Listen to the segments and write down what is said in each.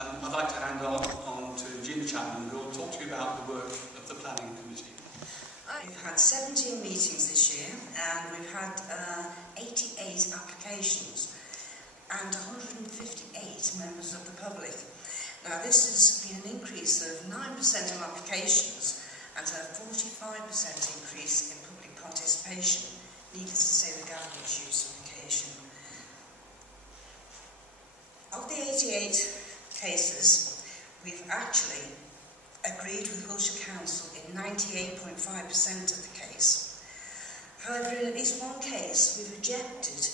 I'd like to hand on to Gina Chapman, who will talk to you about the work of the Planning Committee. We've had 17 meetings this year, and we've had 88 applications and 158 members of the public. Now, this has been an increase of 9% of applications and a 45% increase in public participation. Needless to say, the gavel was used on occasion. Of the 88 cases, we've actually agreed with Wiltshire Council in 98.5% of the case. However, in at least one case, we've rejected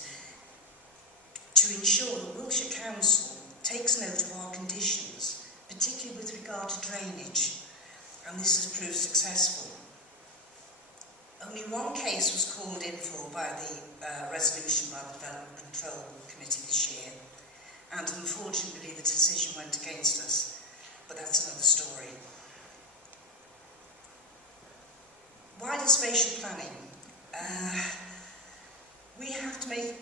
to ensure that Wiltshire Council takes note of our conditions, particularly with regard to drainage, and this has proved successful. Only one case was called in for by the resolution by the Development Control Committee this year, and unfortunately the decision went against us, but that's another story. Wider spatial planning. We have to make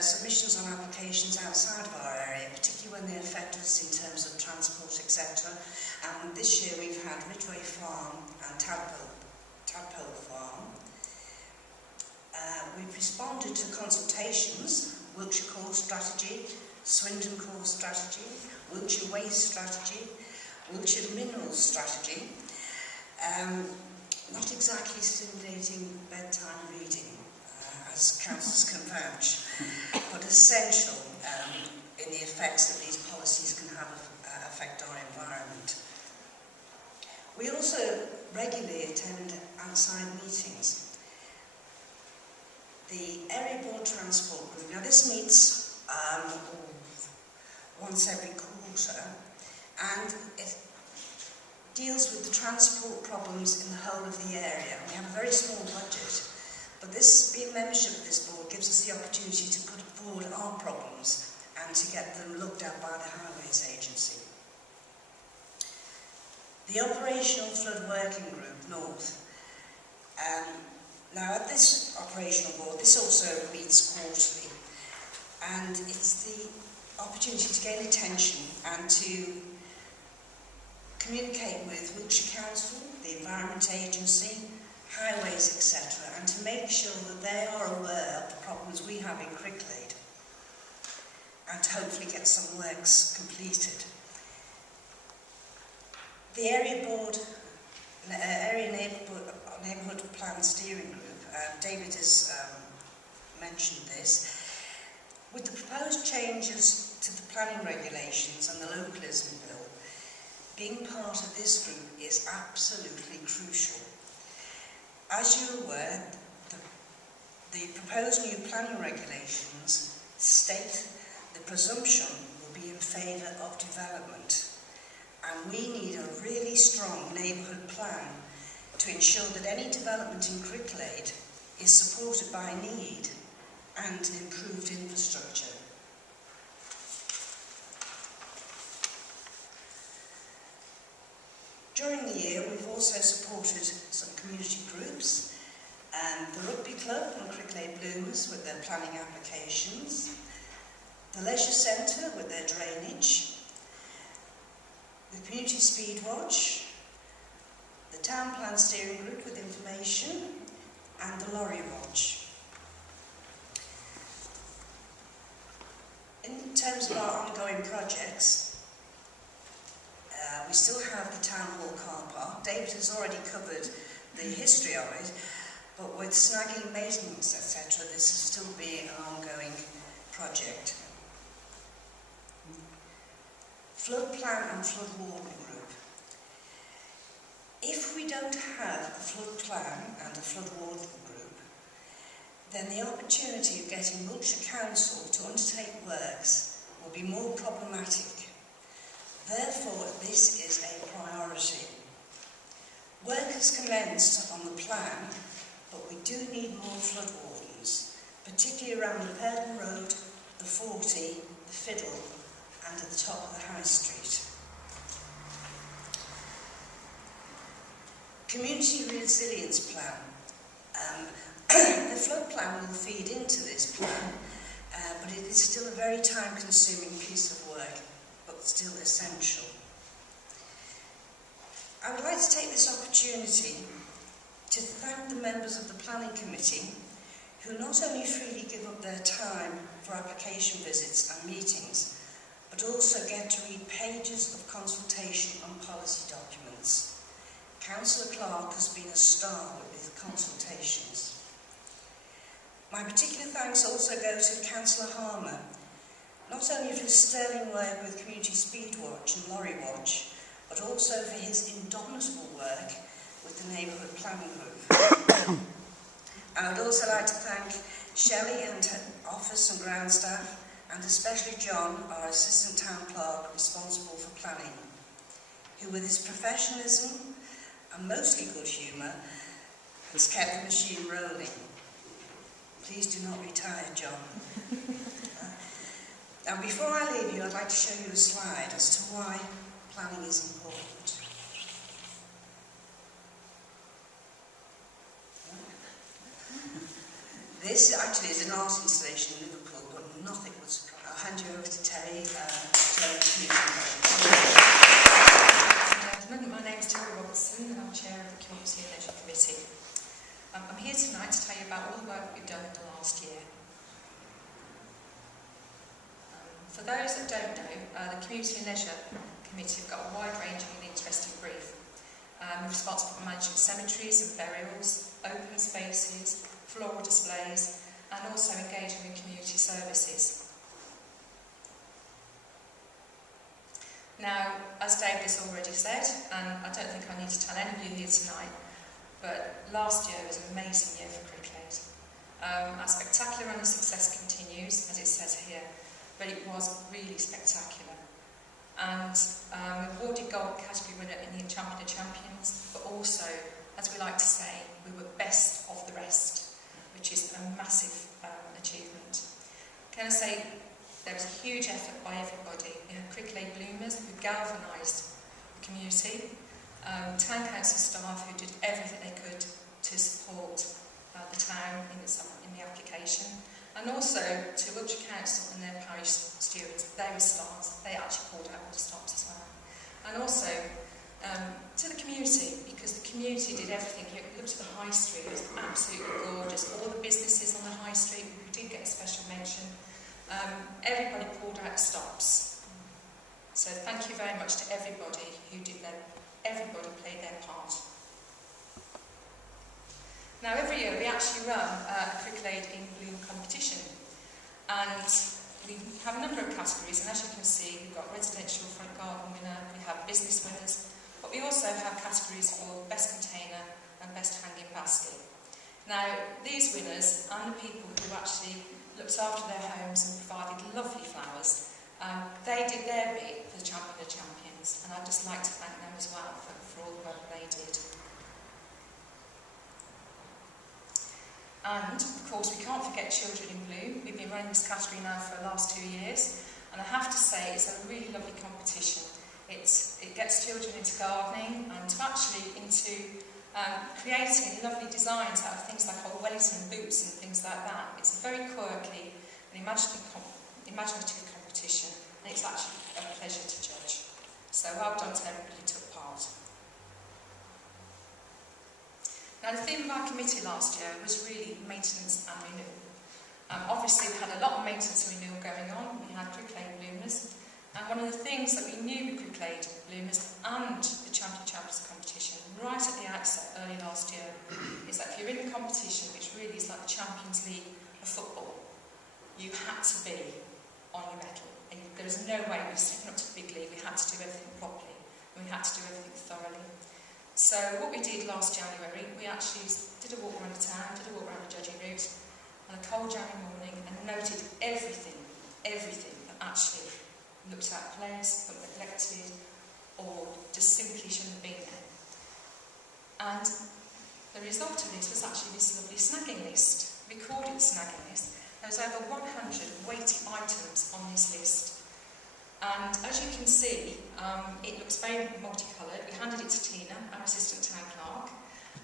submissions on applications outside of our area, particularly when they affect us in terms of transport, etc. And this year we've had Ridgway Farm and Tadpole Farm. We've responded to consultations, Wiltshire Core Strategy, Swindon Core Strategy, Wiltshire Waste Strategy, Wiltshire Minerals Strategy. Not exactly stimulating bedtime reading, as councillors can vouch, but essential in the effects that these policies can have affect our environment. We also regularly attend outside meetings. The Area Board Transport Group, now this meets once every quarter, and it deals with the transport problems in the whole of the area. We have a very small budget, but being membership of this board gives us the opportunity to put forward our problems and to get them looked at by the Highways Agency. The Operational Flood Working Group North. Now at this operational board, this also meets quarterly, and it's the opportunity to gain attention and to communicate with Wiltshire Council, the Environment Agency, Highways, etc., and to make sure that they are aware of the problems we have in Cricklade, and to hopefully get some works completed. The Area Neighbourhood Plan Steering Group, David has mentioned this. With the proposed changes to the planning regulations and the localism bill, being part of this group is absolutely crucial. As you're aware, the proposed new planning regulations state the presumption will be in favour of development, and we need a really strong neighbourhood plan to ensure that any development in Cricklade is supported by need and improved infrastructure. During the year, we've also supported some community groups, the Rugby Club and Cricklade Bloomers with their planning applications, the Leisure Centre with their drainage, the Community Speed Watch, the Town Plan Steering Group with information, and the Lorry Watch. In terms of our ongoing projects, we still have the Town Hall car park. David has already covered the history of it, but with snagging, maintenance, etc., this is still being an ongoing project. Flood Plan and Flood Warden Group. If we don't have a flood plan and a flood warden group, then the opportunity of getting Wiltshire Council to undertake works will be more problematic. Therefore, this is a priority. Work has commenced on the plan, but we do need more flood wardens, particularly around the Purden Road, the 40, the Fiddle, and at the top of the High Street. Community Resilience Plan. The flood plan will feed into this plan, but it is still a very time-consuming piece of work. but still essential. I would like to take this opportunity to thank the members of the Planning Committee who not only freely give up their time for application visits and meetings, but also get to read pages of consultation on policy documents. Councillor Cllr has been a star with consultations. My particular thanks also go to Councillor Harmer, not only for his sterling work with Community Speed Watch and Lorry Watch, but also for his indomitable work with the Neighbourhood Planning Group. I would also like to thank Shelley and her office and ground staff, and especially John, our Assistant Town Clerk responsible for planning, who with his professionalism and mostly good humour has kept the machine rolling. Please do not retire, John. Now before I leave you, I'd like to show you a slide as to why planning is important. This actually is an art installation in Liverpool, but nothing would surprise. I'll hand you over to Terry. My name is Terry Robertson and I'm Chair of the Community and Leisure Committee. I'm here tonight to tell you about all the work we've done in the last year. For those that don't know, the Community and Leisure Committee have got a wide-ranging and interesting brief. We're responsible for managing cemeteries and burials, open spaces, floral displays, and also engaging in community services. Now, as David has already said, and I don't think I need to tell any of you here tonight, but last year was an amazing year for Cricklade. Our spectacular run of success continues, as it says here, but it was really spectacular. And we awarded gold category winner in the Chapman Champions, but also, as we like to say, we were best of the rest, which is a massive achievement. Can I say, there was a huge effort by everybody. We had Cricklade Bloomers who galvanised the community, Town Council staff who did everything they could to support the town in the application, and also to Wiltshire Council and their parish stewards. They were stars. They actually pulled out all the stops as well. And also to the community, because the community did everything. You looked at the high street, it was absolutely gorgeous. All the businesses on the high street, we did get a special mention. Everybody pulled out stops. So thank you very much to everybody who did everybody played their part. Now every year we actually run a Cricklade in Bloom competition, and we have a number of categories, and as you can see we've got residential front garden winner, we have business winners, but we also have categories for best container and best hanging basket. Now these winners and the people who actually looked after their homes and provided lovely flowers, they did their bit for the Chapman Champions, and I'd just like to thank them as well for all the work they did. And of course we can't forget Children in Bloom. We've been running this category now for the last 2 years, and I have to say it's a really lovely competition. It gets children into gardening and actually into creating lovely designs out of things like old Wellington boots and things like that. It's a very quirky and imaginative competition, and it's actually a pleasure to judge. So well done to everybody who took part. Now the theme of our committee last year was really maintenance and renewal. Obviously we had a lot of maintenance and renewal going on. We had Cricklade Bloomers, and one of the things that we knew with Cricklade Bloomers and the Champion Champions competition right at the outset early last year is that if you're in the competition, which really is like the Champions League of football, you had to be on your mettle. There was no way we were stepping up to the big league. We had to do everything properly, and we had to do everything thoroughly. So what we did last January, we actually did a walk around the town, did a walk around the judging route on a cold January morning, and noted everything that actually looked out of place, but neglected, or just simply shouldn't have been there. And the result of this was actually this lovely snagging list. We called it the snagging list. There was over 100 weighty items on this list. And as you can see, it looks very multicoloured. We handed it to Tina, our assistant town clerk.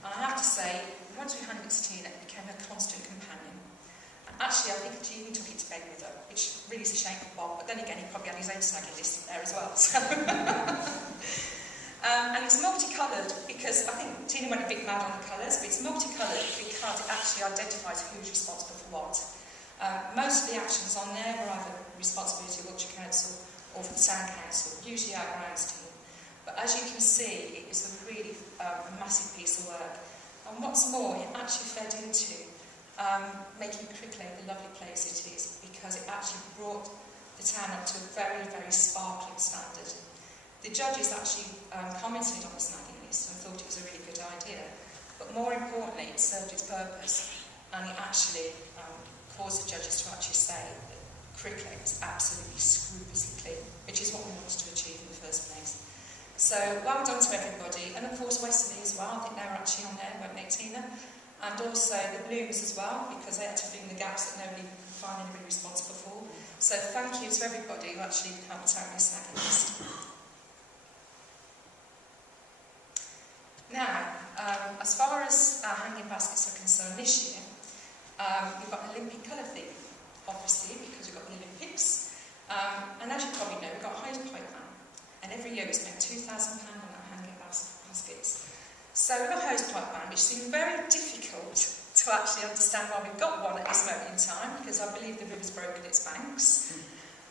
And I have to say, once we handed it to Tina, it became a constant companion. actually, I think he even took it to bed with her, which really is a shame for Bob, but then again, he probably had his own snagging list there as well. So. And it's multicoloured because, I think Gina went a bit mad on the colours, but it's multicoloured because it actually identifies who's responsible for what. Most of the actions on there were either responsibility of Wiltshire Council or for the Town Council, usually our grounds team. But as you can see, it was a really massive piece of work. And what's more, it actually fed into making Cricklade the lovely place it is, because it actually brought the town up to a very, very sparkling standard. The judges actually commented on the snagging list and thought it was a really good idea. But more importantly, it served its purpose, and it actually caused the judges to actually say that Cricklade was absolutely scrupulously clean, which is what we wanted to achieve in the first place. So, well done to everybody, and of course Wesley as well. I think they were actually on there, weren't they, Tina? And also the Blues as well, because they had to fill in the gaps that nobody could find anybody responsible for. So thank you to everybody who actually helped out with the snagging list. Now, as far as our hanging baskets are concerned this year, we've got an Olympic colour theme, obviously, because we've got the Olympics. And as you probably know, we've got a hosepipe man. And every year we spend £2,000 on our hanging baskets. So we've got a hosepipe man, which seemed very difficult to actually understand why we've got one at this moment in time, because I believe the river's broken its banks.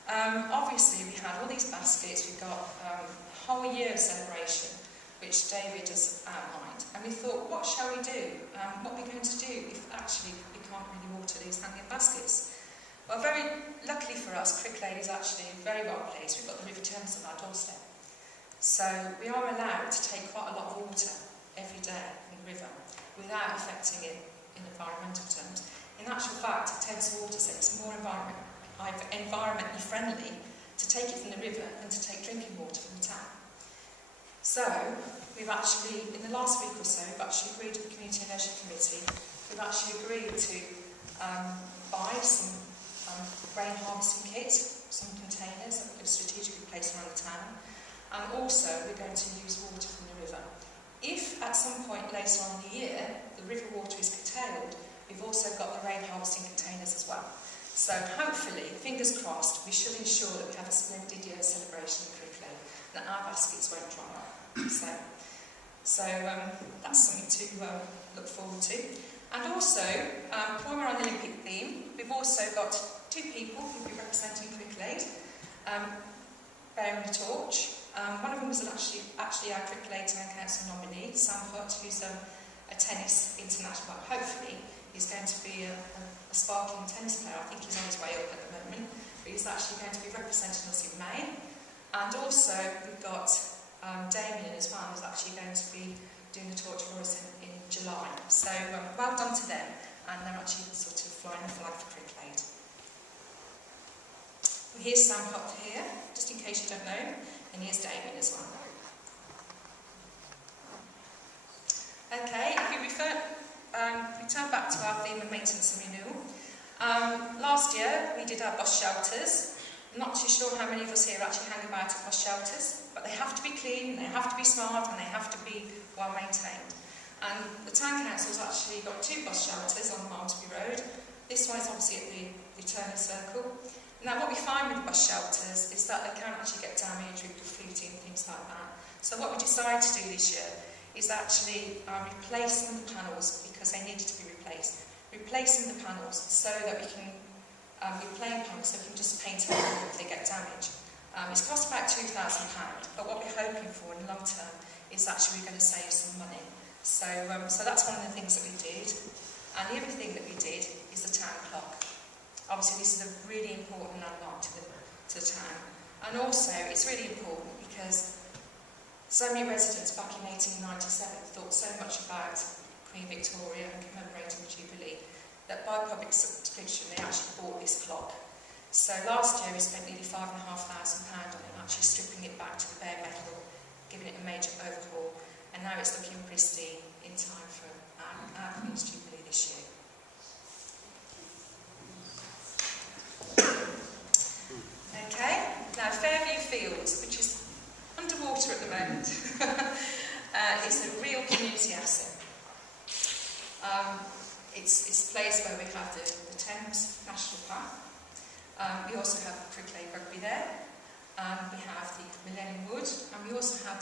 Obviously, we had all these baskets. We've got a whole year of celebration, which David has outlined, and we thought, what shall we do? What are we going to do if actually we can't really water these hanging baskets? Well, very luckily for us, Cricklade is actually very well placed. We've got the River Thames on our doorstep. So we are allowed to take quite a lot of water every day in the river without affecting it in environmental terms. In actual fact, Thames Water says it's more environmentally friendly to take it from the river than to take drinking water from the tap. So, we've actually, in the last week or so, we've actually agreed with the Community and Leisure Committee, we've actually agreed to buy some grain harvesting kit, some containers that we've strategically placed around the town, and also we're going to use water from the river. If at some point later on in the year the river water is curtailed, we've also got the rain harvesting containers as well. So hopefully, fingers crossed, we should ensure that we have a splendid year celebration in Cricklade, that our baskets won't dry up. So that's something to look forward to. And also, while we're on the Olympic theme, we've also got two people who will be representing Cricklade, bearing the torch. One of them was actually our Cricklade Town Council nominee, Sam Hutt, who's a tennis international, well, hopefully he's going to be a sparkling tennis player. I think he's on his way up at the moment, but he's actually going to be representing us in May. And also, we've got Damien as well, who's actually going to be doing the torch for us in July. So well done to them, and they're actually sort of flying the flag for Cricklade. Well, here's Sam Hutt here, just in case you don't know, and here's Damien as well. Okay, if we return back to our theme of maintenance and renewal. Last year we did our bus shelters. I'm not too sure how many of us here actually hang about at bus shelters, but they have to be clean, they have to be smart, and they have to be well maintained. And the Town Council's actually got two bus shelters on Malmesbury Road. This one is obviously at the Turner Circle. Now what we find with bus shelters is that they can actually get damaged with graffiti and things like that. So what we decided to do this year is actually replace some of the panels, because they needed to be replaced. Replacing the panels so that we can reclaim panels, so we can just paint over them if they get damaged. It's cost about £2,000, but what we're hoping for in the long term is actually we're going to save some money. So that's one of the things that we did. And the other thing that we did is the town clock. Obviously this is a really important landmark to the town. And also it's really important because so many residents back in 1897 thought so much about Queen Victoria and commemorating the Jubilee that by public subscription they actually bought this clock. So last year we spent nearly £5,500 on it, actually stripping it back to the bare metal, giving it a major overhaul, and now it's looking pristine in time for our Queen's Jubilee this year. Okay, now Fairview Fields, which is underwater at the moment, is a real community asset. It's a place where we have the Thames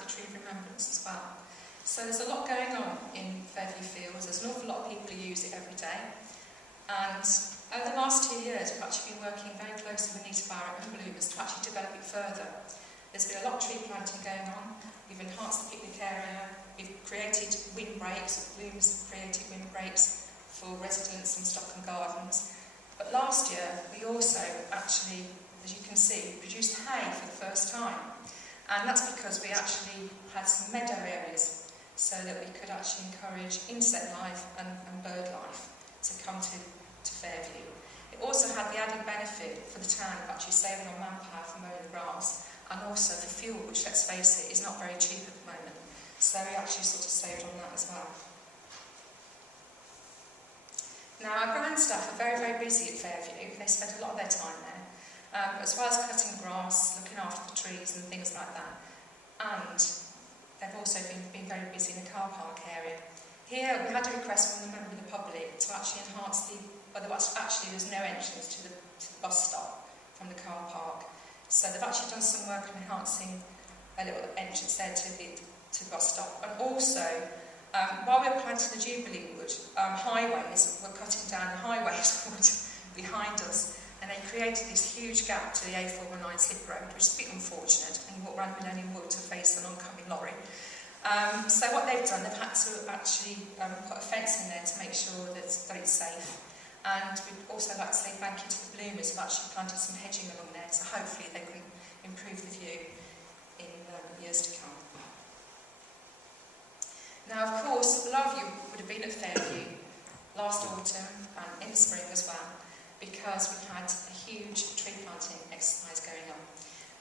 the tree of remembrance as well. So there's a lot going on in Fairview Fields. There's an awful lot of people who use it every day. And over the last 2 years, we've actually been working very closely with Nita Barrett and Bloomers to actually develop it further. There's been a lot of tree planting going on. We've enhanced the picnic area. We've created windbreaks. Bloomers have created windbreaks for residents and stock and gardens. But last year, we also actually, as you can see, produced hay for the first time. And that's because we actually had some meadow areas so that we could actually encourage insect life and bird life to come to Fairview. It also had the added benefit for the town of actually saving on manpower for mowing the grass, and also for fuel, which, let's face it, is not very cheap at the moment. So we actually sort of saved on that as well. Now, our ground staff are very, very busy at Fairview. They spend a lot of their time there, as well as cutting grass, looking after the trees and things like that. And they've also been very busy in the car park area. Here, we had a request from a member of the public to actually enhance actually there's no entrance to the bus stop from the car park. So they've actually done some work on enhancing a little entrance there to the bus stop. And also, while we were planting the Jubilee wood, highways were cutting down the highways wood behind us, and they created this huge gap to the A419 slip road, which is a bit unfortunate, and you walk around Millennium Wood to face an oncoming lorry. So what they've done, they've had to actually put a fence in there to make sure that it's safe. And we'd also like to say thank you to the Bloomers who've actually planted some hedging along there, so hopefully they can improve the view in years to come. Now, of course, a lot of you would have been at Fairview last autumn and in the spring as well, because we've had a huge tree planting exercise going on.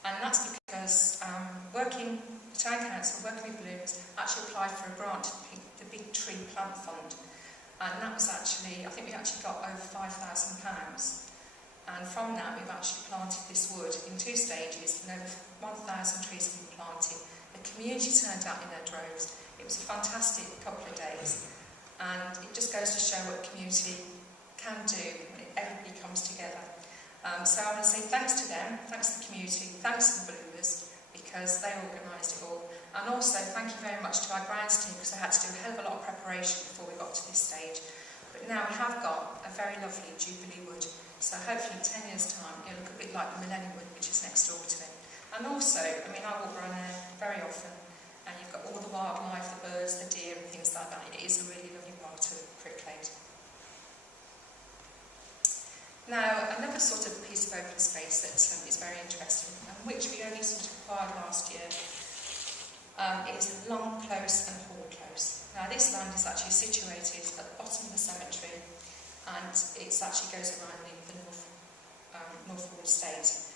And that's because the Town Council, working with Bloomers, actually applied for a grant to the Big Tree Plant Fund. And that was actually, I think we actually got over £5,000. And from that, we've actually planted this wood in 2 stages, and over 1,000 trees have been planted. The community turned out in their droves. It was a fantastic couple of days. And it just goes to show what community can do when everybody comes together. So I want to say thanks to them, thanks to the community, thanks to the Bloomers, because they organised it all. And also thank you very much to our grounds team, because they had to do a hell of a lot of preparation before we got to this stage. But now we have got a very lovely Jubilee wood, so hopefully in 10 years' time it'll look a bit like the Millennium Wood, which is next door to it. And also, I mean, I walk around there very often, and you've got all the wildlife, the birds, the deer and things like that. It is a really lovely part of Cricklade. Now, another sort of piece of open space that is very interesting, and which we only sort of acquired last year, is Long Close and Hall Close. Now, this land is actually situated at the bottom of the cemetery, and it actually goes around the Northwood estate.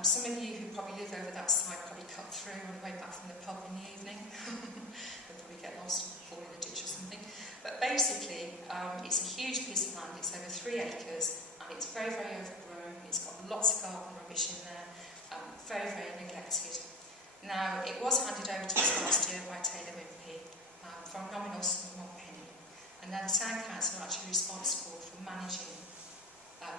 Some of you who probably live over that side probably cut through on the way back from the pub in the evening. They'll probably get lost or fall in a ditch or something. But basically, it's a huge piece of land. It's over 3 acres, and it's very, very overgrown. It's got lots of garden rubbish in there, very, very neglected. Now, it was handed over to us last year by Taylor Wimpey from nominal sum of £1. And then the Town Council are actually responsible for managing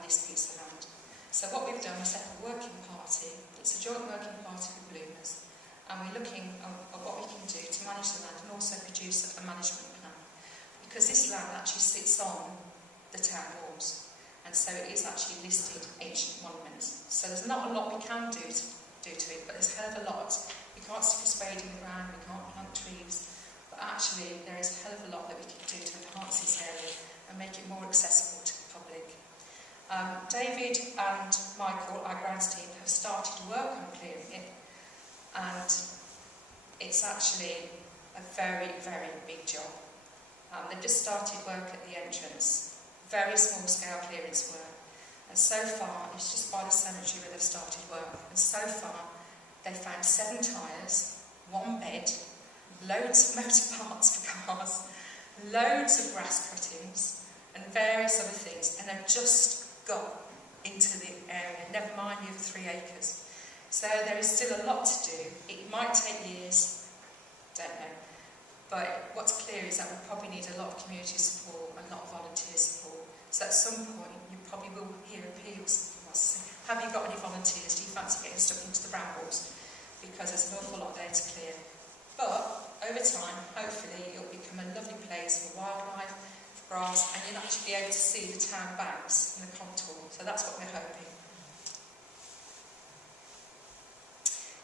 this piece of land. So what we've done, we set up a working party. It's a joint working party with Bloomers, and we're looking at what we can do to manage the land and also produce a management plan. Because this land actually sits on the town walls, and so it is actually listed ancient monuments. So there's not a lot we can do to it, but there's a hell of a lot. We can't stick a spade in the ground, we can't plant trees, but actually there is a hell of a lot that we can do to enhance this area and make it more accessible to the public. David and Michael, our grounds team, have started work on clearing it, and it's actually a very, very big job. They've just started work at the entrance, very small scale clearance work, and so far, it's just by the cemetery where they've started work, and so far they found 7 tyres, 1 bed, loads of motor parts for cars, loads of grass cuttings and various other things, and they've just got into the area, never mind the other 3 acres. So there is still a lot to do. It might take years, don't know, but what's clear is that we probably need a lot of community support and a lot of volunteer support. So at some point you probably will hear appeals from us. Have you got any volunteers? Do you fancy getting stuck into the brambles? Because there's an awful lot there to clear. But over time, hopefully, it'll become a lovely place for wildlife, for grass, and you'll actually be able to see the town banks and the contour. So that's what we're hoping.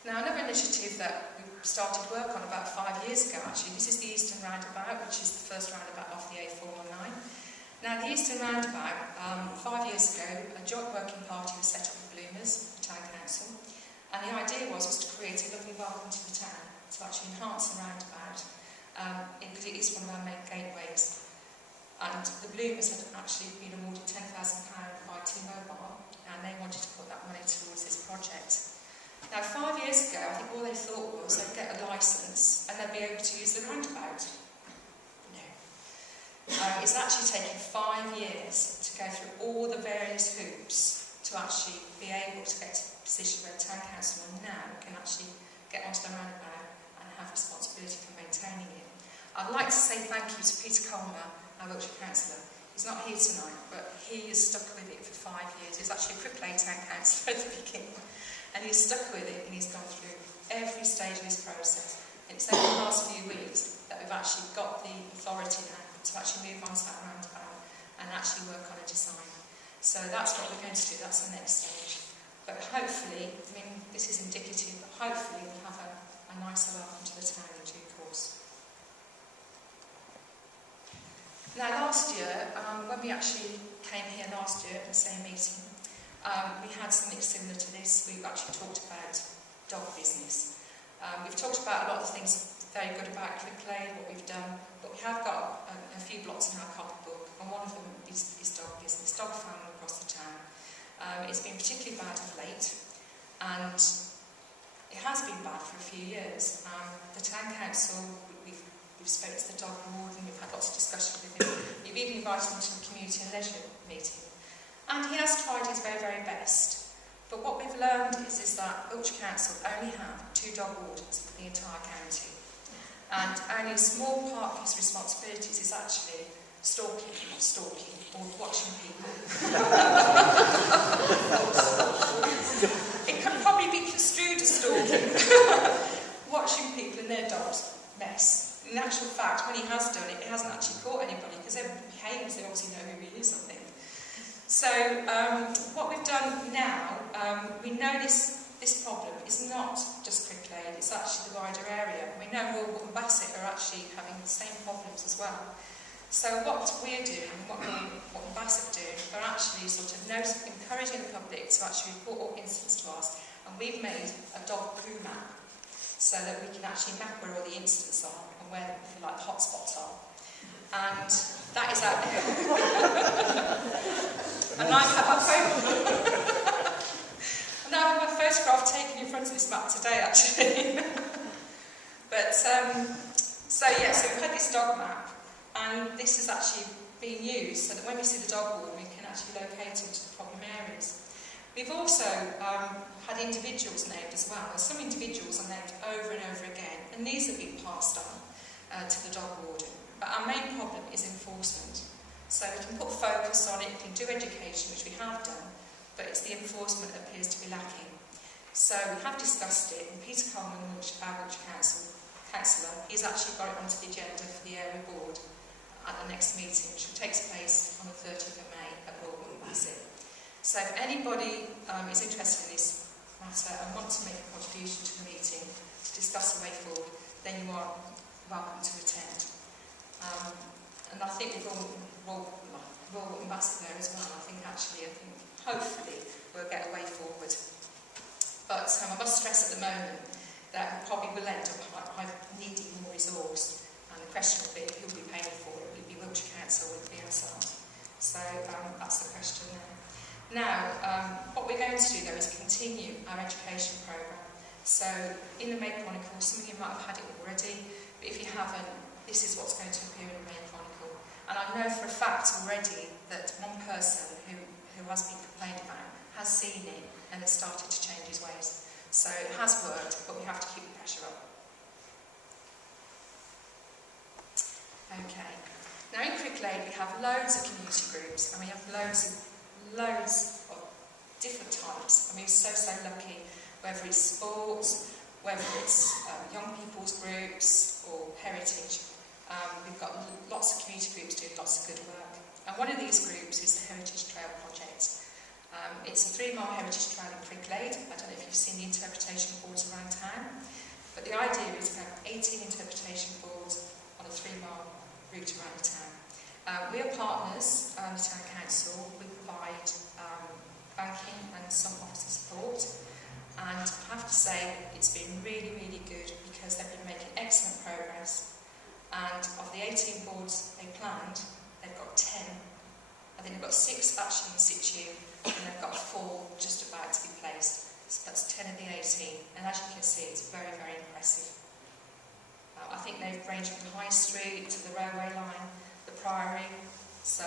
Now, another initiative that we started work on about 5 years ago, actually, this is the Eastern Roundabout, which is the first roundabout off the A419. Now, the Eastern Roundabout, 5 years ago, a joint working party was set up with Bloomers, the Town Council, and the idea was to create a lovely welcome to the town, to actually enhance the roundabout, because it is one of our main gateways. And the Bloomers had actually been awarded £10,000 by T-Mobile, and they wanted to put that money towards this project. Now, 5 years ago, I think all they thought was they'd get a licence and they'd be able to use the roundabout. No. It's actually taken 5 years to go through all the various hoops to actually be able to get to the position where the Town Council now can actually get onto the roundabout and have responsibility for maintaining it. I'd like to say thank you to Peter Colmer, our Wiltshire Councillor. He's not here tonight, but he has stuck with it for 5 years. He was actually a Cricklade Town Councillor at the beginning. And he's stuck with it, and he's gone through every stage of this process. And it's over the last few weeks that we've actually got the authority now to actually move on to that roundabout and actually work on a design. So that's what we're going to do, that's the next stage. But hopefully, I mean, this is indicative, but hopefully we'll have a nicer welcome to the town in due course. Now, last year, when we actually came here last year at the same meeting, we had something similar to this. We've actually talked about dog business. We've talked about a lot of things very good about Cricklade, what we've done, but we have got a few blocks in our copybook, and one of them is dog business, dog farming across the town. It's been particularly bad of late, and it has been bad for a few years. The Town Council, we've spoken to the dog warden, we've had lots of discussion with him. We've even invited him to the community and leisure meeting. And he has tried his very, very best. But what we've learned is that Wiltshire Council only have 2 dog wardens for the entire county. And only a small part of his responsibilities is actually stalking, or watching people. It can probably be construed as stalking. Watching people and their dogs mess. In actual fact, when he has done it, he hasn't actually caught anybody, because everybody behaves, they obviously know who he is, I think. So what we've done now, we know this problem is not just Cricklade, it's actually the wider area. We know Woolwich and Bassett are actually having the same problems as well. So what we're doing, what Bassett do, are actually sort of encouraging the public to actually report all incidents to us, and we've made a dog poo map so that we can actually map where all the incidents are and where, if you like, the hotspots are. And that is out there. And I have my photograph taken in front of this map today, actually. But, so we've had this dog map, and this has actually been used so that when we see the dog warden, we can actually locate them to the problem areas. We've also had individuals named as well. Some individuals are named over and over again, and these have been passed on to the dog warden. But our main problem is enforcement. So we can put focus on it, we can do education, which we have done, but it's the enforcement that appears to be lacking. So we have discussed it, and Peter Coleman, our Wiltshire Councillor, he's actually got it onto the agenda for the area board at the next meeting, which takes place on the 30th of May at Woolwich and Bassett. So if anybody is interested in this matter and want to make a contribution to the meeting to discuss the way forward, then you are welcome to attend. And I think we've all and Bassett there as well. I think hopefully we'll get a way forward. But I must stress at the moment that we probably will end up needing more resource, and the question will be who will be paying for it. Will it be Wiltshire Council or will it be ourselves? So that's the question there. Now, what we're going to do though is continue our education programme. So in the May Chronicle, some of you might have had it already, but if you haven't, this is what's going to appear in the May Chronicle. And I know for a fact already that one person who has been complained about has seen it and has started to change his ways. So it has worked, but we have to keep the pressure up. Okay. Now in Cricklade we have loads of community groups, and we have loads of different types. I mean, we're so lucky, whether it's sports, whether it's young people's groups or heritage. We've got lots of community groups doing lots of good work. And one of these groups is the Heritage Trail Project. It's a 3-mile heritage trail in Cricklade. I don't know if you've seen the interpretation boards around town, but the idea is to have 18 interpretation boards on a 3-mile route around the town. We are partners, the Town Council. We provide banking and some officer support, and I have to say it's been really, really good because they've been making excellent progress, and of the 18 boards they planned, they've got 10. I think they've got 6 actually in situ, and they've got 4 just about to be placed. So that's 10 of the 18, and as you can see, it's very, very impressive. I think they've ranged from High Street to the railway line, the Priory, so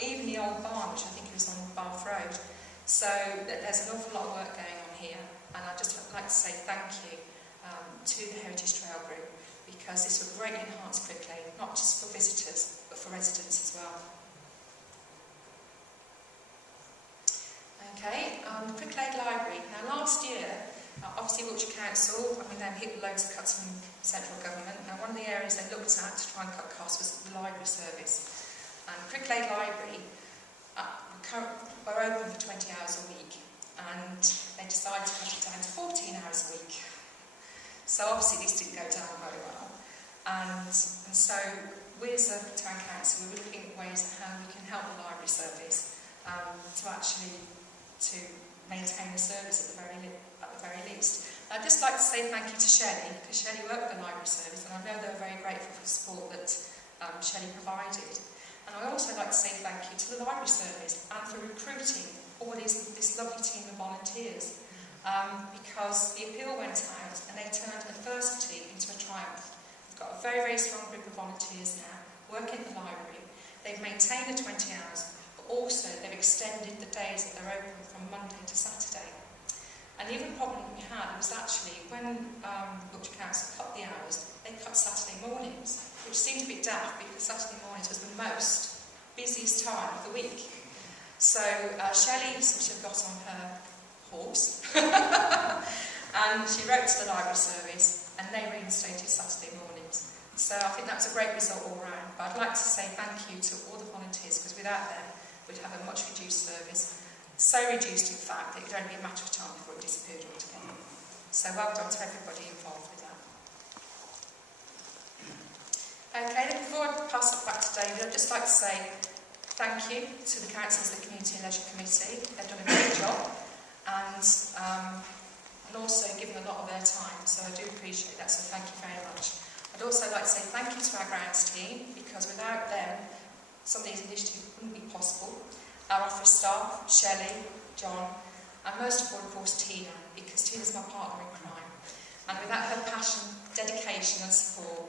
even the old barn, which I think is on Bath Road. So there's an awful lot of work going on here, and I'd just like to say thank you to the Heritage Trail Group, because this will greatly enhance Cricklade, not just for visitors, but for residents as well. Okay, the Cricklade Library. Now last year, obviously Wiltshire Council, they hit loads of cuts from central government. Now one of the areas they looked at to try and cut costs was the library service. And Cricklade Library were open for 20 hours a week, and they decided to cut it down to 14 hours a week. So obviously this didn't go down very well. And so we as a Town Council, we're looking at ways of how we can help the library service to maintain the service at the very least. I'd just like to say thank you to Shelley, because Shelley worked with the library service, and I know they're very grateful for the support that Shelley provided. And I'd also like to say thank you to the library service and for recruiting all this lovely team of volunteers, because the appeal went out and they turned adversity into a triumph. We've got a very, very strong group of volunteers now working at the library. They've maintained the 20 hours, but also they've extended the days that they're open from Monday to Saturday. And the other problem we had was actually when Wiltshire Council cut the hours, they cut Saturday mornings, which seemed a bit daft because Saturday mornings was the most busiest time of the week. So Shelley sort of got on her horse and she wrote to the library service, and they reinstated Saturday mornings. So I think that's a great result all round. But I'd like to say thank you to all the volunteers, because without them we'd have a much reduced service. So reduced, in fact, that it would only be a matter of time before it disappeared altogether. So well done to everybody involved with that. Okay, then before I pass it back to David, I'd just like to say thank you to the councils of the Community and Leisure Committee. They've done a great job, and also given a lot of their time, so I do appreciate that, so thank you very much. I'd also like to say thank you to our grounds team, because without them, some of these initiatives wouldn't be possible. Our office staff, Shelley, John, and most of all, of course, Tina, because Tina's my partner in crime. And without her passion, dedication and support,